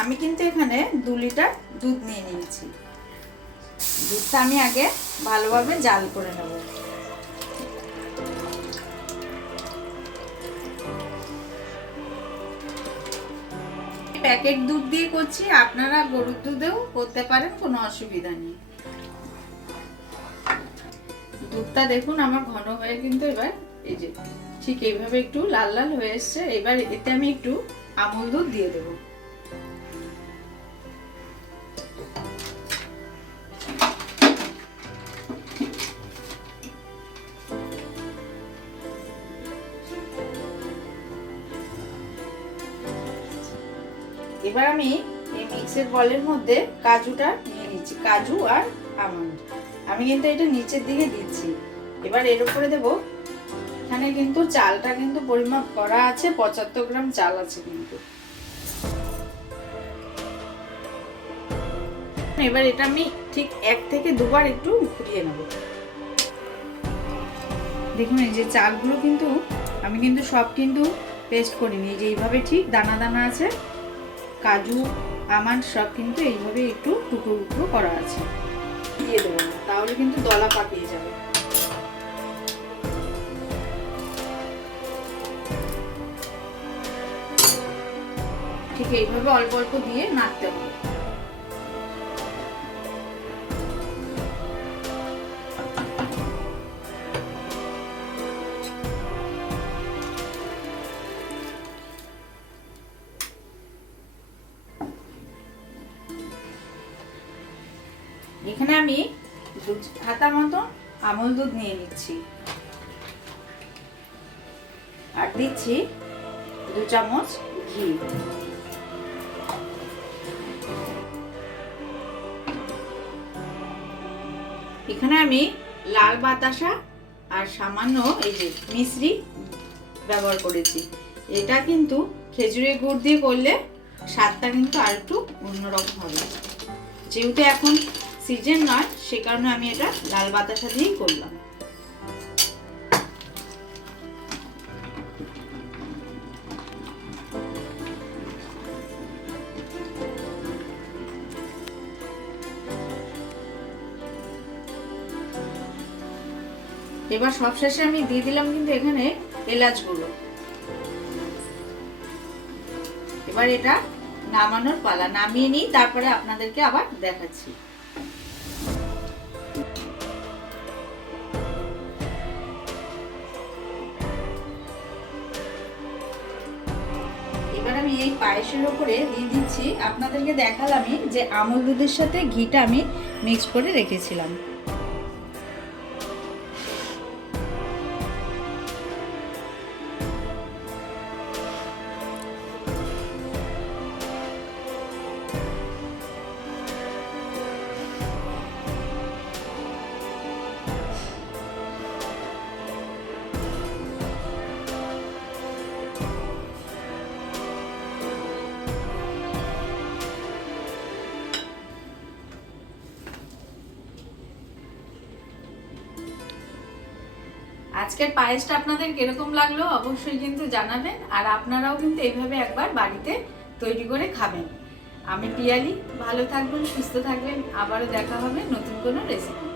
আমি কিন্তু এখানে 2 লিটার দুধ নিয়ে নিয়েছি। দুধটা আমি আগে ভালোভাবে জাল করে নেব। প্যাকেট দুধ দিয়ে করছি, আপনারা গরুর দুধেও করতে পারেন, কোনো অসুবিধা নেই। দুধটা দেখুন আমার ঘন হয়ে কিন্তু এবার এই যে ঠিক এইভাবে একটু লাল লাল হয়ে এসছে। এবার এতে আমি একটু আমুল দুধ দিয়ে দেব। এবার আমি এই মিক্সের বলের মধ্যে কাজুটা নিয়ে নিচ্ছি, কাজু আর আমন্ড। আমি কিন্তু এটা নিচের দিকে দিচ্ছি। এবার এর উপরে দেব, এখানে কিন্তু চালটা কিন্তু পরিমাপ করা আছে, 75 গ্রাম চাল আছে কিন্তু। এবার এটা আমি ঠিক 1 থেকে 2 বার একটু ঘুরিয়ে নেব। দেখুন এই যে চালগুলো কিন্তু আমি কিন্তু সব কিন্তু পেস্ট করিনি, যে এইভাবে ঠিক দানা দানা আছে। কাজু আমন্ড সব কিন্তু এইভাবে একটু টুকরো টুকরো করা আছে। দিয়ে দেবো না, তাহলে কিন্তু দলা পাকিয়ে যাবে। ঠিক এইভাবে অল্প অল্প দিয়ে নাড়তে হবে। এখানে আমি 2 হাতা মতো আমুল দুধ নিয়ে নিচ্ছি আর দিচ্ছি 2 চামচ ঘি। এখানে আমি লাল বাতাসা আর সামান্য এই যে মিশ্রি ব্যবহার করেছি। এটা কিন্তু খেজুরের গুড় দিয়ে করলে স্বাদটা কিন্তু আর একটু অন্যরকম হবে। যেহেতু এখন সিজন নয়, সে কারণে আমি এটা লাল বাতাসা দিয়েই করলাম। এবার সবশেষে আমি দিয়ে দিলাম কিন্তু এখানে এলাচ গুঁড়ো। এবার এটা নামানোর পালা, নামিয়ে নিই, তারপরে আপনাদেরকে আবার দেখাচ্ছি। এবার আমি এই পায়েসের উপরে দিয়ে দিচ্ছি, আপনাদেরকে দেখালামই যে আমুল দুধের সাথে ঘিটা আমি মিক্স করে রেখেছিলাম। আজকের পায়েসটা আপনাদের কিরকম লাগলো অবশ্যই কিন্তু জানাবেন, আর আপনারাও কিন্তু এইভাবে একবার বাড়িতে তৈরি করে খাবেন। আমি পিয়ালি, ভালো থাকবেন, সুস্থ থাকবেন, আবারও দেখা হবে নতুন কোনো রেসিপি।